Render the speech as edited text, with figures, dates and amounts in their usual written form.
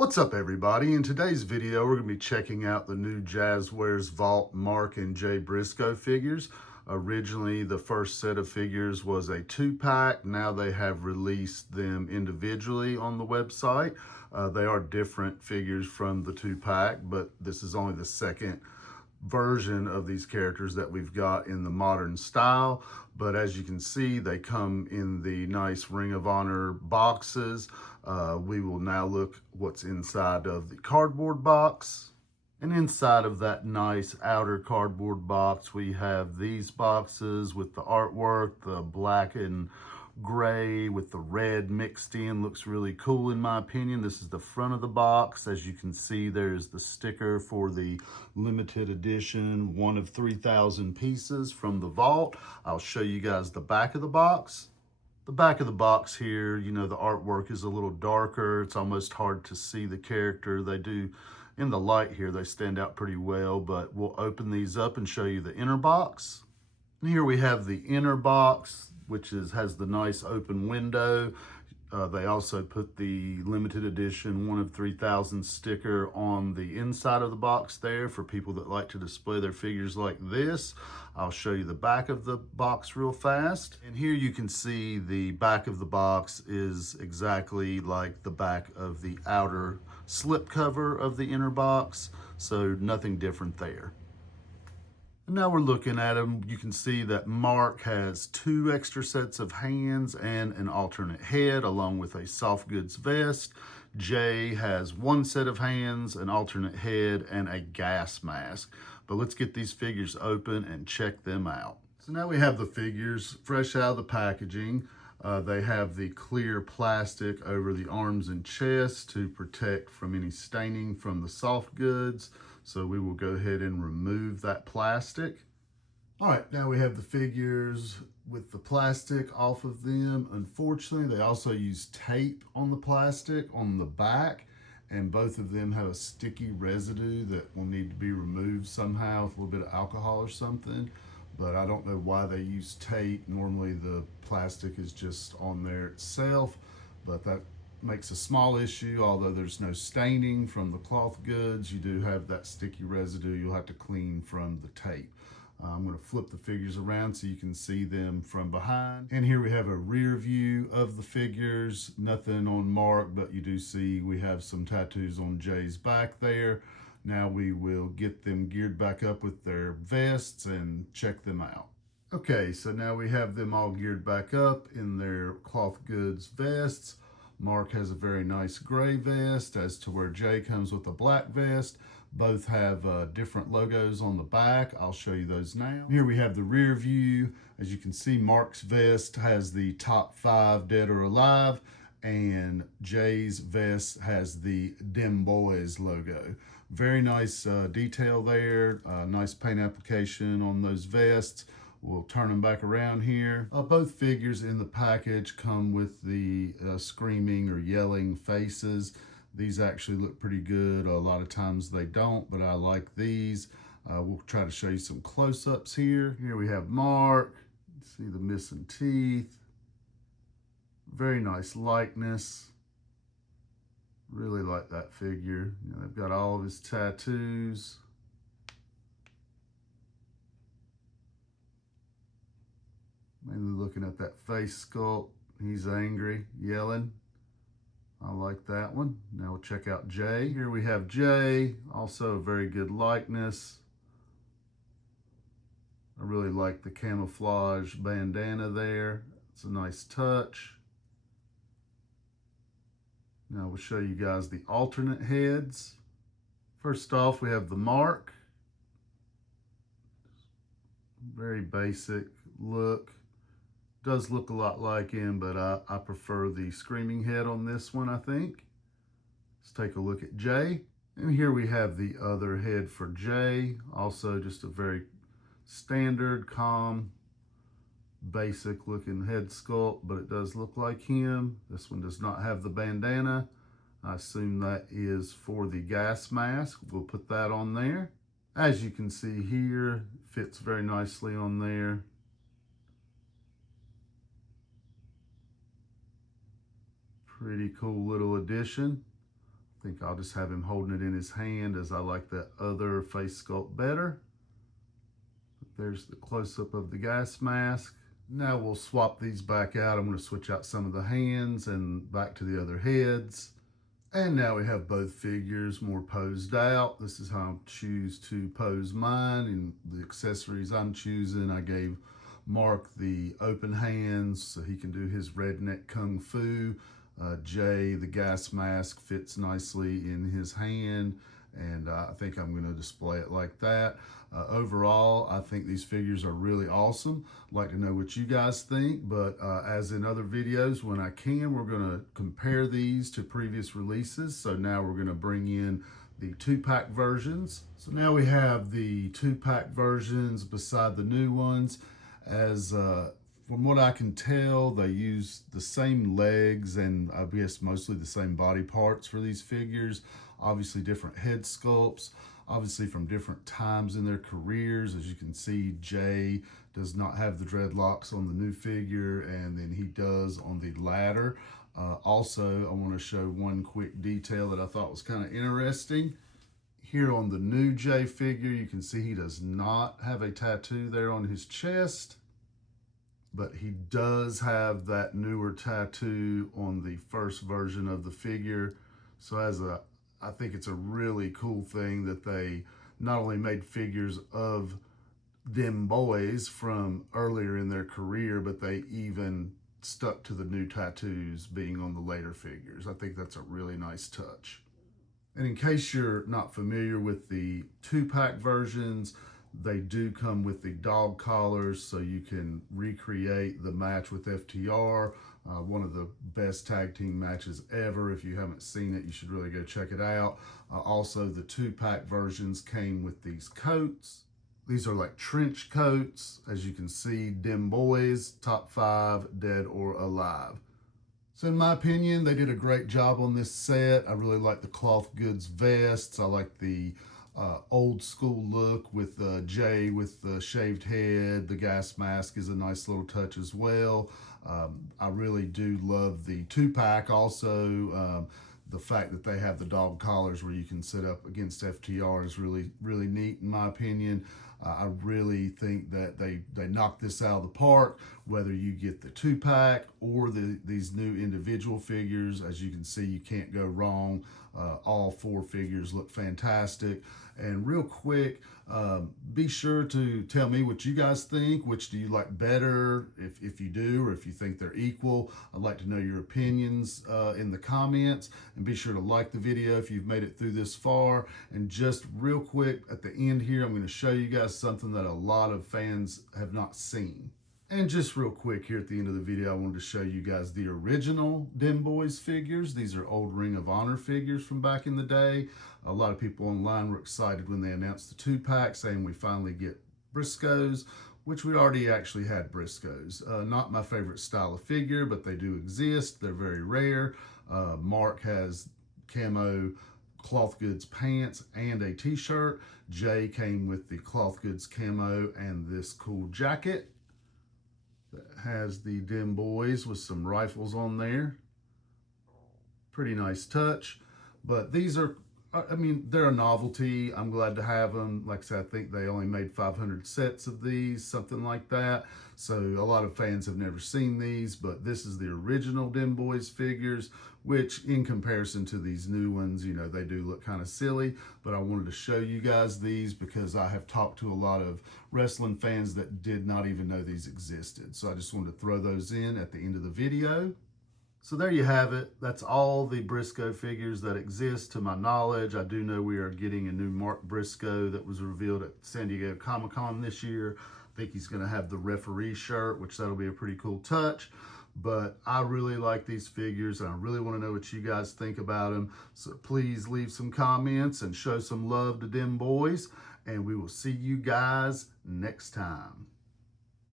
What's up, everybody? In today's video, we're going to be checking out the new Jazwares Vault Mark and J Briscoe figures. Originally, the first set of figures was a 2-pack. Now they have released them individually on the website. They are different figures from the 2-pack, but this is only the second version of these characters that we've got in the modern style. But as you can see, they come in the nice Ring of Honor boxes. We will now look what's inside of the cardboard box. And inside of that nice outer cardboard box, we have these boxes with the artwork, the black and gray with the red mixed in. Looks really cool in my opinion. This is the front of the box. As you can see, there's the sticker for the limited edition, one of 3,000 pieces from the vault. I'll show you guys the back of the box. The back of the box here, you know, the artwork is a little darker. It's almost hard to see the character. They do, in the light here, they stand out pretty well, but we'll open these up and show you the inner box. And here we have the inner box, which has the nice open window. They also put the limited edition 1 of 3,000 sticker on the inside of the box there for people that like to display their figures like this. I'll show you the back of the box real fast. And here you can see the back of the box is exactly like the back of the outer slip cover of the inner box, so nothing different there. Now we're looking at them. You can see that Mark has 2 extra sets of hands and an alternate head along with a soft goods vest. Jay has 1 set of hands, an alternate head, and a gas mask. But let's get these figures open and check them out. So now we have the figures fresh out of the packaging. They have the clear plastic over the arms and chest to protect from any staining from the soft goods. So we will go ahead and remove that plastic. All right, now we have the figures with the plastic off of them. Unfortunately, they also use tape on the plastic on the back, and both of them have a sticky residue that will need to be removed somehow with a little bit of alcohol or something. But I don't know why they use tape. Normally the plastic is just on there itself, but that makes a small issue. Although there's no staining from the cloth goods, you do have that sticky residue you'll have to clean from the tape. I'm going to flip the figures around so you can see them from behind. And here we have a rear view of the figures. Nothing on Mark, but you do see we have some tattoos on Jay's back there. Now we will get them geared back up with their vests and check them out. Okay, so now we have them all geared back up in their cloth goods vests. Mark has a very nice gray vest, as to where Jay comes with a black vest. Both have different logos on the back. I'll show you those now. Here we have the rear view. As you can see, Mark's vest has the top 5 dead or alive, and Jay's vest has the Dem Boys logo. Very nice detail there, nice paint application on those vests. We'll turn them back around here. Both figures in the package come with the screaming or yelling faces. These actually look pretty good. A lot of times they don't, but I like these. We'll try to show you some close-ups here. Here we have Mark. See the missing teeth. Very nice likeness. Really like that figure. You know, they've got all of his tattoos. Mainly looking at that face sculpt. He's angry, yelling. I like that one. Now we'll check out Jay. Here we have Jay, also a very good likeness. I really like the camouflage bandana there. It's a nice touch. Now we'll show you guys the alternate heads. First off, we have the Mark. Very basic look. Does look a lot like him, but I prefer the screaming head on this one, I think. Let's take a look at Jay. And here we have the other head for Jay. Also just a very standard, calm, basic looking head sculpt, but it does look like him. This one does not have the bandana. I assume that is for the gas mask. We'll put that on there. As you can see here, fits very nicely on there. Pretty cool little addition. I think I'll just have him holding it in his hand, as I like that other face sculpt better. There's the close-up of the gas mask. Now we'll swap these back out. I'm going to switch out some of the hands and back to the other heads. And now we have both figures more posed out. This is how I choose to pose mine, and the accessories I'm choosing, I gave Mark the open hands so he can do his redneck kung fu. Jay, the gas mask fits nicely in his hand, and I think I'm going to display it like that. Overall, I think these figures are really awesome. I'd like to know what you guys think, but as in other videos, when I can, we're going to compare these to previous releases. So now we're going to bring in the 2-pack versions. So now we have the 2-pack versions beside the new ones. As from what I can tell, they use the same legs and I guess mostly the same body parts for these figures. Obviously different head sculpts, obviously from different times in their careers. As you can see, Jay does not have the dreadlocks on the new figure, and then he does on the latter. Also, I want to show one quick detail that I thought was kind of interesting. Here on the new Jay figure, you can see he does not have a tattoo there on his chest, but he does have that newer tattoo on the first version of the figure. So I think it's a really cool thing that they not only made figures of them boys from earlier in their career, but they even stuck to the new tattoos being on the later figures. I think that's a really nice touch. And in case you're not familiar with the 2-pack versions, they do come with the dog collars, so you can recreate the match with FTR. One of the best tag team matches ever. If you haven't seen it, you should really go check it out. Also, the 2-pack versions came with these coats. These are like trench coats. As you can see, Dem Boys, top 5, dead or alive. So in my opinion, they did a great job on this set. I really like the cloth goods vests. I like the old school look with Jay with the shaved head. The gas mask is a nice little touch as well. I really do love the 2-pack also. The fact that they have the dog collars where you can sit up against FTR is really, really neat in my opinion. I really think that they knocked this out of the park, whether you get the 2-pack or these new individual figures. As you can see, you can't go wrong. All 4 figures look fantastic. And real quick, be sure to tell me what you guys think. Which do you like better, if you do, or if you think they're equal? I'd like to know your opinions in the comments. And be sure to like the video if you've made it through this far. And just real quick, at the end here, I'm going to show you guys something that a lot of fans have not seen. And just real quick here at the end of the video, I wanted to show you guys the original Dem Boys figures. These are old Ring of Honor figures from back in the day. A lot of people online were excited when they announced the 2-pack, saying we finally get Briscoes, which we already actually had Briscoes. Not my favorite style of figure, but they do exist. They're very rare. Mark has camo cloth goods pants and a t-shirt. Jay came with the cloth goods camo and this cool jacket that has the Dem Boys with some rifles on there. Pretty nice touch. But these are, I mean, they're a novelty. I'm glad to have them. Like I said, I think they only made 500 sets of these, something like that. So a lot of fans have never seen these, but this is the original Dem Boys figures, which in comparison to these new ones, you know, they do look kind of silly. But I wanted to show you guys these because I have talked to a lot of wrestling fans that did not even know these existed. So I just wanted to throw those in at the end of the video. So there you have it. That's all the Briscoe figures that exist to my knowledge. I do know we are getting a new Mark Briscoe that was revealed at San Diego Comic-Con this year. I think he's going to have the referee shirt, which that'll be a pretty cool touch. But I really like these figures, and I really want to know what you guys think about them. So please leave some comments and show some love to Dem Boys, and we will see you guys next time.